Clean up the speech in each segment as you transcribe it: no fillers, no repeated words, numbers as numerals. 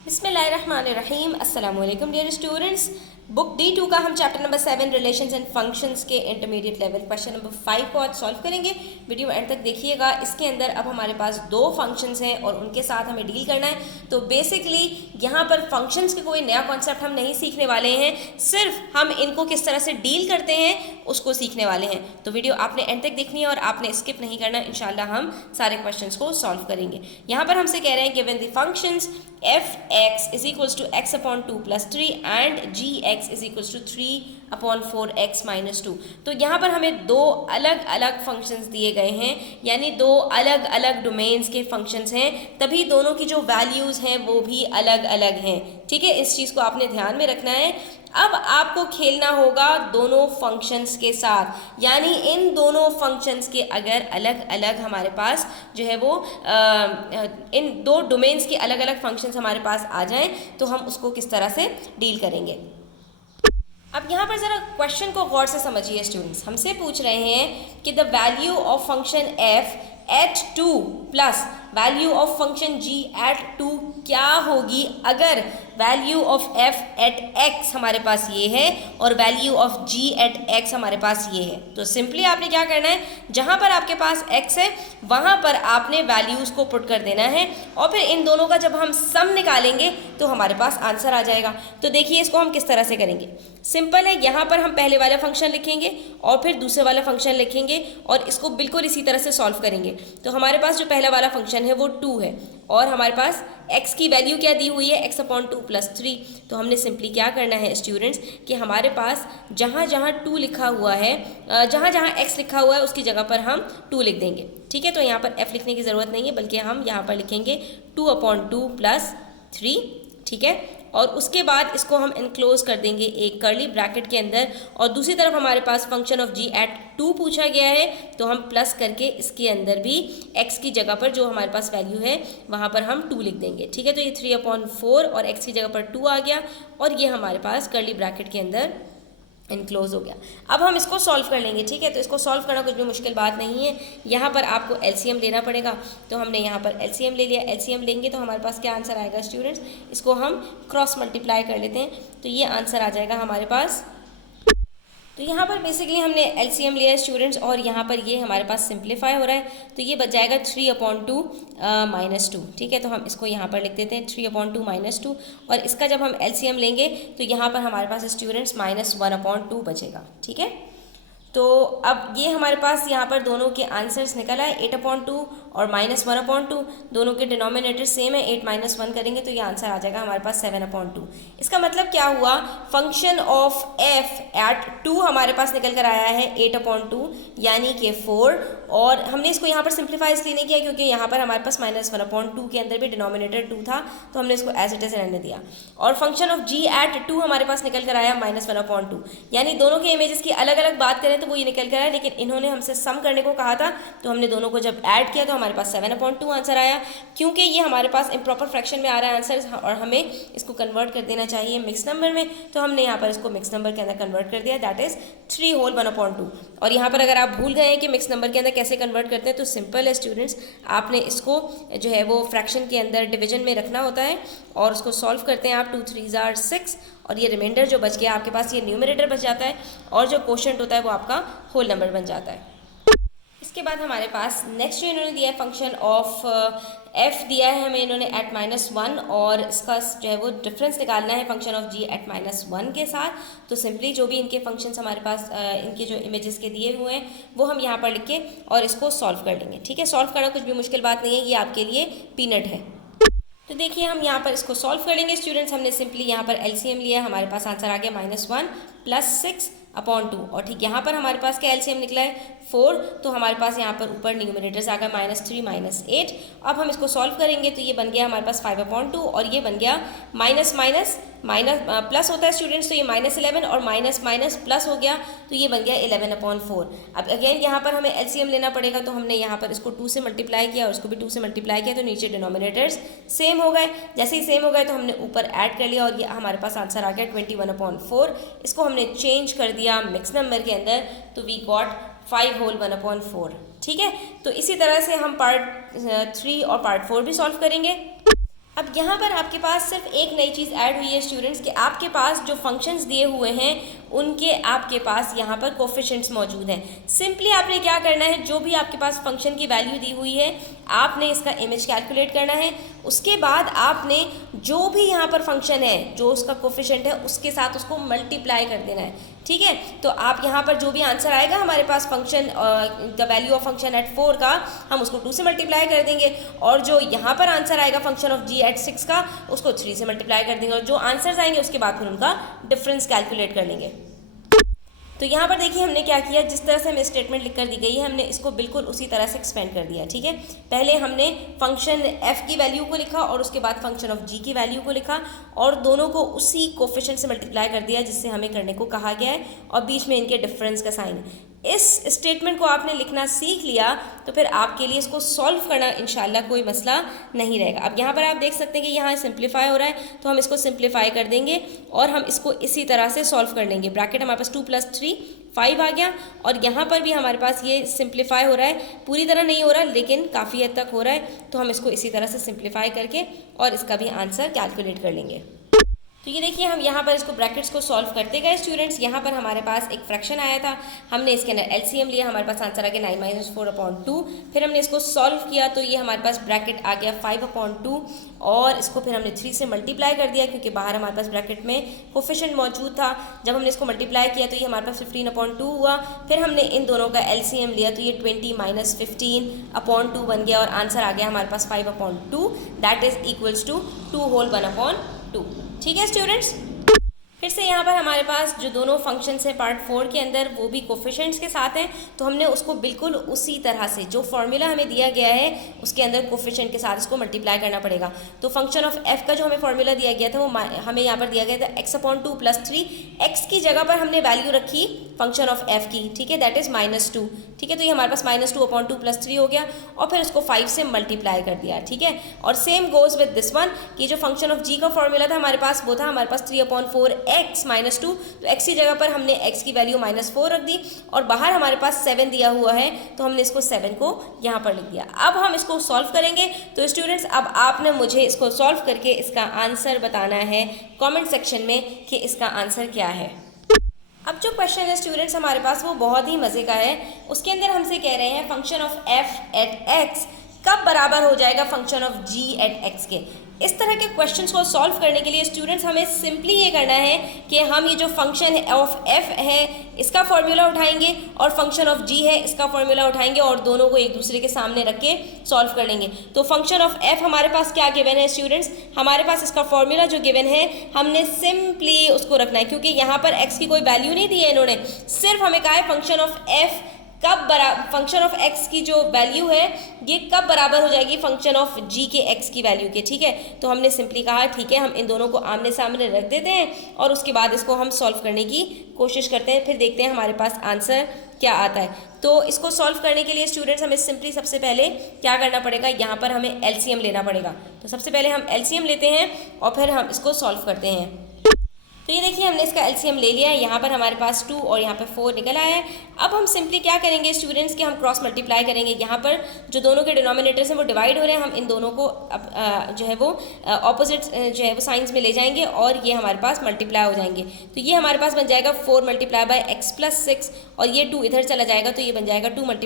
बिस्मिल्लाहिर्रहमानिर्रहीम। अस्सलाम वालेकुम डियर स्टूडेंट्स। बुक D2 का हम chapter number 7 relations and functions के इंटरमीडिएट लेवल क्वेश्चन नंबर 5 को आज सॉल्व करेंगे। वीडियो एंड तक देखिएगा। इसके अंदर अब हमारे पास दो फंक्शंस हैं और उनके साथ हमें डील करना है। तो बेसिकली यहाँ पर फंक्शंस के कोई नया कॉन्सेप्ट हम नहीं सीखने वाले हैं, सिर्फ हम इनको किस तरह से डील करते हैं उसको सीखने वाले हैं। तो वीडियो आपने एंड तक देखनी है और आपने स्किप नहीं करना। इंशाल्लाह हम सारे क्वेश्चंस को सॉल्व करेंगे। यहाँ पर हमसे कह रहे हैं given the functions f(x) is equals to x upon 2 plus 3 and gx is equals to 3 upon 4x minus 2। तो यहाँ पर हमें दो अलग अलग फंक्शंस दिए गए हैं, यानी दो अलग अलग डोमेन्स के फंक्शंस हैं, तभी दोनों की जो वैल्यूज़ हैं वो भी अलग अलग हैं। ठीक है, इस चीज़ को आपने ध्यान में रखना है। अब आपको खेलना होगा दोनों फंक्शंस के साथ, यानी इन दोनों फंक्शंस के अगर अलग अलग हमारे पास जो है वो इन दो डोमेन्स के अलग अलग फंक्शंस हमारे पास आ जाएं तो हम उसको किस तरह से डील करेंगे। अब यहाँ पर ज़रा क्वेश्चन को गौर से समझिए स्टूडेंट्स। हमसे पूछ रहे हैं कि the value of function f at 2 plus value of function g at 2 क्या होगी अगर value of f at x हमारे पास ये है और value of g at x हमारे पास ये है। तो सिंपली आपने क्या करना है, जहाँ पर आपके पास x है वहाँ पर आपने वैल्यूज़ को पुट कर देना है और फिर इन दोनों का जब हम सम निकालेंगे तो हमारे पास आंसर आ जाएगा। तो देखिए इसको हम किस तरह से करेंगे। सिंपल है, यहाँ पर हम पहले वाला फंक्शन लिखेंगे और फिर दूसरे वाला फंक्शन लिखेंगे और इसको बिल्कुल इसी तरह से सॉल्व करेंगे। तो हमारे पास जो पहला वाला फंक्शन है वो 2 है और हमारे पास x की वैल्यू क्या दी हुई है, x अपॉन 2 प्लस 3। तो हमने सिंपली क्या करना है स्टूडेंट्स कि हमारे पास जहाँ जहाँ 2 लिखा हुआ है, जहाँ जहाँ x लिखा हुआ है उसकी जगह पर हम 2 लिख देंगे। ठीक है, तो यहाँ पर f लिखने की ज़रूरत नहीं है, बल्कि हम यहाँ पर लिखेंगे 2 अपॉन 2 प्लस 3। ठीक है, और उसके बाद इसको हम इनक्लोज कर देंगे एक कर्ली ब्रैकेट के अंदर और दूसरी तरफ हमारे पास फंक्शन ऑफ g एट 2 पूछा गया है तो हम प्लस करके इसके अंदर भी x की जगह पर जो हमारे पास वैल्यू है वहाँ पर हम 2 लिख देंगे। ठीक है, तो ये 3 अपॉन 4 और x की जगह पर 2 आ गया और ये हमारे पास कर्ली ब्रैकेट के अंदर इनक्लोज हो गया। अब हम इसको सॉल्व कर लेंगे। ठीक है, तो इसको सॉल्व करना कुछ भी मुश्किल बात नहीं है। यहाँ पर आपको एलसीएम लेना पड़ेगा, तो हमने यहाँ पर एलसीएम ले लिया। एलसीएम लेंगे तो हमारे पास क्या आंसर आएगा स्टूडेंट्स, इसको हम क्रॉस मल्टीप्लाई कर लेते हैं तो ये आंसर आ जाएगा हमारे पास। तो यहाँ पर बेसिकली हमने एलसीएम लिया है स्टूडेंट्स और यहाँ पर ये हमारे पास सिंप्लीफाई हो रहा है तो ये बच जाएगा 3 अपॉन 2 माइनस 2। ठीक है, तो हम इसको यहाँ पर लिख देते हैं 3 अपॉन 2 माइनस 2 और इसका जब हम एलसीएम लेंगे तो यहाँ पर हमारे पास स्टूडेंट्स माइनस 1 अपॉन 2 बचेगा। ठीक है, तो अब ये हमारे पास यहाँ पर दोनों के आंसर्स निकल आए 8 अपॉन 2 और माइनस 1 अपॉन 2। दोनों के डिनोमिनेटर सेम है, 8 माइनस 1 करेंगे तो ये आंसर आ जाएगा हमारे पास 7 अपॉन 2। इसका मतलब क्या हुआ, फंक्शन ऑफ f एट 2 हमारे पास निकल कर आया है 8 अपॉन 2 यानी कि 4। और हमने इसको यहाँ पर सिंप्लीफाई इसलिए नहीं किया क्योंकि यहाँ पर हमारे पास माइनस 1 अपॉन 2 के अंदर भी डिनोमिनेटर 2 था तो हमने इसको एज इट इज रहने दिया। और फंक्शन ऑफ g एट 2 हमारे पास निकल कर आया माइनस 1 अपॉन 2, यानी दोनों के इमेजेस की अलग अलग बात करें तो वो ये निकल कर आया, लेकिन इन्होंने हमसे सम करने को कहा था तो हमने दोनों को जब ऐड किया तो हमारे पास 7 अपॉन 2 आंसर आया। क्योंकि ये हमारे पास इम्प्रॉपर फ्रैक्शन में आ रहा है आंसर और हमें इसको कन्वर्ट कर देना चाहिए मिक्स नंबर में, तो हमने यहाँ पर इसको मिक्स नंबर के अंदर कन्वर्ट कर दिया, दैट इज 3 होल 1 अपॉन 2। और यहाँ पर अगर आप भूल गए हैं कि मिक्स नंबर के अंदर कैसे कन्वर्ट करते हैं तो सिंपल है स्टूडेंट्स, आपने इसको जो है वो फ्रैक्शन के अंदर डिवीजन में रखना होता है और उसको सॉल्व करते हैं आप। 2 3 आर 6 और ये रिमाइंडर जो बच गया आपके पास ये न्यूमरेटर बच जाता है और जो क्वोशंट होता है वो आपका होल नंबर बन जाता है। इसके बाद हमारे पास नेक्स्ट जो इन्होंने दिया है फंक्शन ऑफ f दिया है हमें इन्होंने एट -1 और इसका जो है वो डिफरेंस निकालना है फंक्शन ऑफ g एट -1 के साथ। तो सिंपली जो भी इनके फंक्शंस हमारे पास इनके जो इमेजेस के दिए हुए हैं वो हम यहाँ पर लिख के और इसको सॉल्व कर लेंगे। ठीक है, सॉल्व करना कुछ भी मुश्किल बात नहीं है, ये आपके लिए पीनट है। तो देखिए हम यहाँ पर इसको सॉल्व कर लेंगे स्टूडेंट्स। हमने सिंपली यहाँ पर एलसीएम लिया, हमारे पास आंसर आ गया -1 प्लस 6 अपॉन 2 और ठीक यहाँ पर हमारे पास क्या एलसीएम निकला है 4, तो हमारे पास यहाँ पर ऊपर न्यूमरेटर्स आ गया -3 -8। अब हम इसको सॉल्व करेंगे तो ये बन गया हमारे पास 5 अपॉन 2 और ये बन गया माइनस माइनस माइनस प्लस होता है स्टूडेंट्स, तो ये -11 और माइनस माइनस प्लस हो गया तो ये बन गया 11 अपॉन 4। अब अगेन यहाँ पर हमें एलसीएम लेना पड़ेगा तो हमने यहाँ पर इसको 2 से मल्टीप्लाई किया और इसको भी 2 से मल्टीप्लाई किया तो नीचे डिनोमिनेटर्स सेम हो गए। जैसे ही सेम हो गए तो हमने ऊपर ऐड कर लिया और ये हमारे पास आंसर आ गया 21 अपॉन 4। इसको हमने चेंज कर दिया मिक्स नंबर के अंदर तो वी गॉट 5 होल 1 अपॉन 4। ठीक है, तो इसी तरह से हम पार्ट 3 और पार्ट 4 भी सॉल्व करेंगे। अब यहाँ पर आपके पास सिर्फ एक नई चीज़ ऐड हुई है स्टूडेंट्स कि आपके पास जो फंक्शंस दिए हुए हैं उनके आपके पास यहाँ पर कोफिशिएंट्स मौजूद हैं। सिंपली आपने क्या करना है, जो भी आपके पास फंक्शन की वैल्यू दी हुई है आपने इसका इमेज कैलकुलेट करना है। उसके बाद आपने जो भी यहाँ पर फंक्शन है जो उसका कोफिशिएंट है उसके साथ उसको मल्टीप्लाई कर देना है। ठीक है, तो आप यहाँ पर जो भी आंसर आएगा हमारे पास function the value of function at 4 का हम उसको 2 से मल्टीप्लाई कर देंगे, और जो यहाँ पर आंसर आएगा फंक्शन ऑफ g एट 6 का उसको 3 से मल्टीप्लाई कर देंगे, और जो आंसर्स आएंगे उसके बाद फिर उनका डिफरेंस कैलकुलेट कर लेंगे। तो यहाँ पर देखिए हमने क्या किया, जिस तरह से हमें स्टेटमेंट लिख कर दी गई है हमने इसको बिल्कुल उसी तरह से एक्सपेंड कर दिया। ठीक है, पहले हमने फंक्शन f की वैल्यू को लिखा और उसके बाद फंक्शन ऑफ g की वैल्यू को लिखा और दोनों को उसी कोफिशिएंट से मल्टीप्लाई कर दिया जिससे हमें करने को कहा गया है, और बीच में इनके डिफरेंस का साइन। इस स्टेटमेंट को आपने लिखना सीख लिया तो फिर आपके लिए इसको सॉल्व करना इंशाल्लाह कोई मसला नहीं रहेगा। अब यहाँ पर आप देख सकते हैं कि यहाँ सिंप्लीफाई हो रहा है तो हम इसको सिंप्लीफाई कर देंगे और हम इसको इसी तरह से सॉल्व कर लेंगे। ब्रैकेट हमारे पास 2 + 3 5 आ गया, और यहाँ पर भी हमारे पास ये सिंप्लीफाई हो रहा है, पूरी तरह नहीं हो रहा लेकिन काफ़ी हद तक हो रहा है, तो हम इसको इसी तरह से सिंप्लीफाई करके और इसका भी आंसर कैलकुलेट कर लेंगे। तो ये देखिए हम यहाँ पर इसको ब्रैकेट्स को सॉल्व करते गए स्टूडेंट्स। यहाँ पर हमारे पास एक फ्रैक्शन आया था, हमने इसके अंदर एलसीएम लिया, हमारे पास आंसर आ गया 9 - 4/2। फिर हमने इसको सॉल्व किया तो ये हमारे पास ब्रैकेट आ गया 5/2, और इसको फिर हमने 3 से मल्टीप्लाई कर दिया क्योंकि बाहर हमारे पास ब्रैकेट में कोफिशिएंट मौजूद था। जब हमने इसको मल्टीप्लाई किया तो ये हमारे पास 15/2 हुआ। फिर हमने इन दोनों का एलसीएम लिया तो ये 20 - 15/2 बन गया, और आंसर आ गया हमारे पास 5/2, that is equals to 2 whole 1/2। ठीक है स्टूडेंट्स, फिर से यहाँ पर हमारे पास जो दोनों फंक्शंस हैं पार्ट 4 के अंदर वो भी कोफिशिएंट्स के साथ हैं, तो हमने उसको बिल्कुल उसी तरह से जो फॉर्मूला हमें दिया गया है उसके अंदर कोफिशिएंट के साथ इसको मल्टीप्लाई करना पड़ेगा। तो फंक्शन ऑफ f का जो हमें फॉर्मूला दिया गया था वो हमें यहाँ पर दिया गया था x/2 + 3। x की जगह पर हमने वैल्यू रखी फंक्शन ऑफ f की, ठीक है, दैट इज -2। ठीक है, तो ये हमारे पास -2/2 + 3 हो गया, और फिर उसको 5 से मल्टीप्लाई कर दिया। ठीक है, और same goes with this one कि जो फंक्शन ऑफ g का फॉर्मूला था हमारे पास वो था हमारे पास 3/4x - 2, तो x की जगह पर हमने x की वैल्यू -4 रख दी, और बाहर हमारे पास 7 दिया हुआ है तो हमने इसको 7 को यहाँ पर लिख दिया। अब हम इसको सॉल्व करेंगे। तो स्टूडेंट्स अब आपने मुझे इसको सॉल्व करके इसका आंसर बताना है कमेंट सेक्शन में कि इसका आंसर क्या है। अब जो क्वेश्चन है स्टूडेंट्स हमारे पास वो बहुत ही मज़े का है। उसके अंदर हमसे कह रहे हैं function of f at x कब बराबर हो जाएगा function of g at x के। इस तरह के क्वेश्चंस को सॉल्व करने के लिए स्टूडेंट्स हमें सिंपली ये करना है कि हम ये जो फंक्शन ऑफ f है इसका फॉर्मूला उठाएंगे और फंक्शन ऑफ g है इसका फॉर्मूला उठाएंगे और दोनों को एक दूसरे के सामने रख के सॉल्व कर लेंगे। तो फंक्शन ऑफ f हमारे पास क्या गिवन है स्टूडेंट्स, हमारे पास इसका फॉर्मूला जो गिवन है हमने सिंपली उसको रखना है, क्योंकि यहाँ पर x की कोई वैल्यू नहीं दी है इन्होंने, सिर्फ हमें कहा है फंक्शन ऑफ f कब फंक्शन ऑफ x की जो वैल्यू है ये कब बराबर हो जाएगी फंक्शन ऑफ g के x की वैल्यू के। ठीक है, तो हमने सिंपली कहा ठीक है हम इन दोनों को आमने सामने रख देते हैं और उसके बाद इसको हम सॉल्व करने की कोशिश करते हैं, फिर देखते हैं हमारे पास आंसर क्या आता है। तो इसको सॉल्व करने के लिए स्टूडेंट्स हमें सिंपली सबसे पहले क्या करना पड़ेगा, यहाँ पर हमें एलसीएम लेना पड़ेगा। तो सबसे पहले हम एलसीएम लेते हैं और फिर हम इसको सॉल्व करते हैं। तो ये देखिए हमने इसका एलसीएम ले लिया है, यहाँ पर हमारे पास 2 और यहाँ पर 4 निकल आया है। अब हम सिंपली क्या करेंगे स्टूडेंट्स कि हम क्रॉस मल्टीप्लाई करेंगे। यहाँ पर जो दोनों के डिनोमिनेटर्स हैं वो डिवाइड हो रहे हैं, हम इन दोनों को अब जो है वो ऑपोजिट जो है वो साइंस में ले जाएंगे और ये हमारे पास मल्टीप्लाई हो जाएंगे। तो ये हमारे पास बन जाएगा 4 × x + 6 और ये 2 इधर चला जाएगा तो ये बन जाएगा 2 ×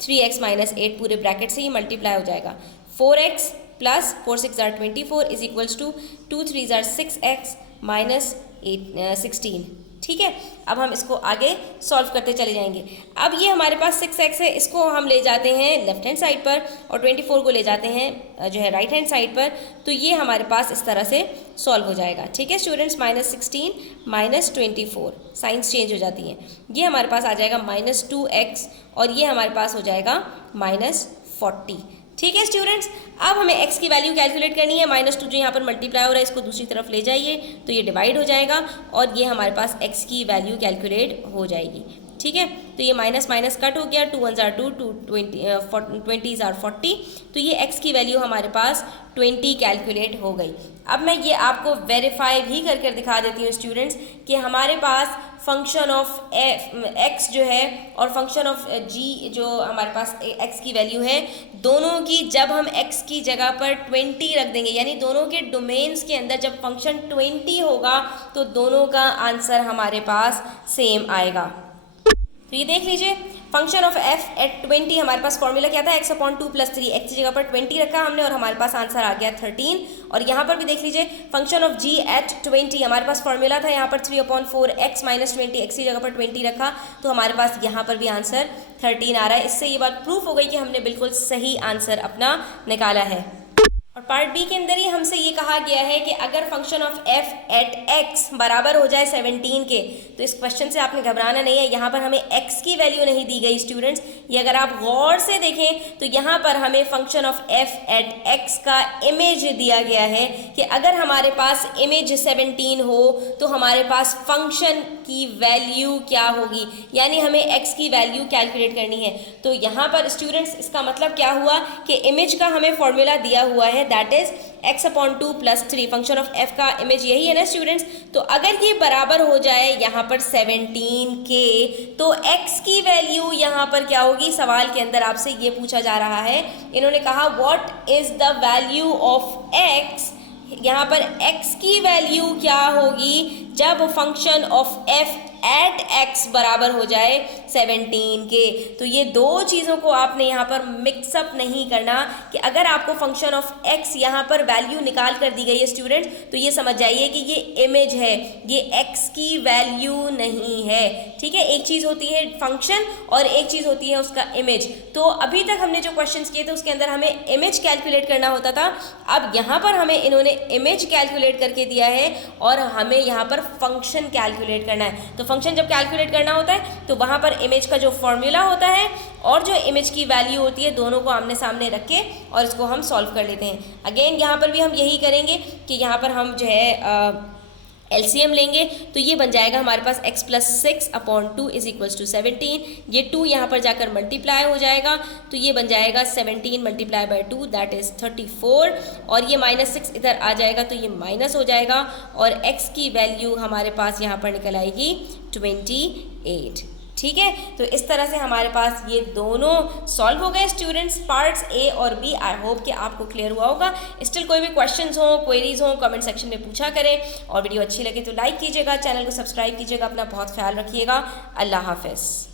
3x - 8 पूरे ब्रैकेट से ये मल्टीप्लाई हो जाएगा। 4x + 4 × 6 = 24 is equals to 2 × 3 = 6x - 16। ठीक है, अब हम इसको आगे सॉल्व करते चले जाएंगे। अब ये हमारे पास 6x है, इसको हम ले जाते हैं लेफ्ट हैंड साइड पर और 24 को ले जाते हैं जो है राइट हैंड साइड पर, तो ये हमारे पास इस तरह से सॉल्व हो जाएगा। ठीक है स्टूडेंट्स, -16 - 24 साइंस चेंज हो जाती हैं। ये हमारे पास आ जाएगा -2x और ये हमारे पास हो जाएगा -40। ठीक है स्टूडेंट्स, अब हमें x की वैल्यू कैलकुलेट करनी है। -2 जो यहाँ पर मल्टीप्लाई हो रहा है इसको दूसरी तरफ ले जाइए तो ये डिवाइड हो जाएगा और ये हमारे पास x की वैल्यू कैलकुलेट हो जाएगी। ठीक है। तो ये माइनस माइनस कट हो गया, 2 1 जार 2, 20 जार 40, तो ये x की वैल्यू हमारे पास 20 कैलकुलेट हो गई। अब मैं ये आपको वेरीफाई भी कर दिखा देती हूँ स्टूडेंट्स कि हमारे पास फंक्शन ऑफ x जो है और फंक्शन ऑफ g जो हमारे पास x की वैल्यू है, दोनों की जब हम x की जगह पर 20 रख देंगे, यानी दोनों के डोमेन्स के अंदर जब फंक्शन 20 होगा तो दोनों का आंसर हमारे पास सेम आएगा। तो ये देख लीजिए, फंक्शन ऑफ f एट 20 हमारे पास फॉर्मूला क्या था, x/2 + 3, x की जगह पर 20 रखा हमने और हमारे पास आंसर आ गया 13। और यहाँ पर भी देख लीजिए, फंक्शन ऑफ g एट 20 हमारे पास फॉर्मूला था यहाँ पर 3/4 x - 20, x की जगह पर 20 रखा तो हमारे पास यहाँ पर भी आंसर 13 आ रहा है। इससे ये बात प्रूफ हो गई कि हमने बिल्कुल सही आंसर अपना निकाला है। और पार्ट बी के अंदर ही हमसे ये कहा गया है कि अगर function of f at x बराबर हो जाए 17 के, तो इस क्वेश्चन से आपने घबराना नहीं है। यहाँ पर हमें x की वैल्यू नहीं दी गई स्टूडेंट्स, ये अगर आप गौर से देखें तो यहाँ पर हमें function of f at x का इमेज दिया गया है कि अगर हमारे पास इमेज 17 हो तो हमारे पास फंक्शन की वैल्यू क्या होगी, यानी हमें x की वैल्यू कैलकुलेट करनी है। तो यहाँ पर स्टूडेंट्स इसका मतलब क्या हुआ कि इमेज का हमें फॉर्मूला दिया हुआ है, that is x/2 + 3, function of f का इमेज यही है ना स्टूडेंट्स। तो अगर ये बराबर हो जाए यहाँ पर 17 के, तो x की वैल्यू यहाँ पर क्या होगी, सवाल के अंदर आपसे ये पूछा जा रहा है। इन्होंने कहा what is the value of x, यहाँ पर x की वैल्यू क्या होगी जब function of f at x बराबर हो जाए 17 के। तो ये दो चीज़ों को आपने यहाँ पर मिक्सअप नहीं करना कि अगर आपको फंक्शन ऑफ x यहाँ पर वैल्यू निकाल कर दी गई है स्टूडेंट, तो ये समझ जाइए कि ये इमेज है, ये x की वैल्यू नहीं है। ठीक है, एक चीज़ होती है फंक्शन और एक चीज़ होती है उसका इमेज। तो अभी तक हमने जो क्वेश्चंस किए थे उसके अंदर हमें इमेज कैलकुलेट करना होता था, अब यहाँ पर हमें इन्होंने इमेज कैलकुलेट करके दिया है और हमें यहाँ पर फंक्शन कैलकुलेट करना है। तो फंक्शन जब कैलकुलेट करना होता है तो वहाँ पर इमेज का जो फॉर्मूला होता है और जो इमेज की वैल्यू होती है दोनों को आमने सामने रख के और इसको हम सॉल्व कर लेते हैं। अगेन यहाँ पर भी हम यही करेंगे कि यहाँ पर हम जो है एलसीएम लेंगे, तो ये बन जाएगा हमारे पास x + 6/2 = 17। ये 2 यहाँ पर जाकर मल्टीप्लाई हो जाएगा तो ये बन जाएगा 17 × 2 दैट इज़ 34, और ये -6 इधर आ जाएगा तो ये माइनस हो जाएगा और x की वैल्यू हमारे पास यहाँ पर निकल आएगी 28। ठीक है, तो इस तरह से हमारे पास ये दोनों सॉल्व हो गए स्टूडेंट्स, पार्ट्स ए और बी। आई होप कि आपको क्लियर हुआ होगा। स्टिल कोई भी क्वेश्चंस हो, क्वेरीज हो, कमेंट सेक्शन में पूछा करें, और वीडियो अच्छी लगे तो लाइक कीजिएगा, चैनल को सब्सक्राइब कीजिएगा। अपना बहुत ख्याल रखिएगा। अल्लाह हाफिज़।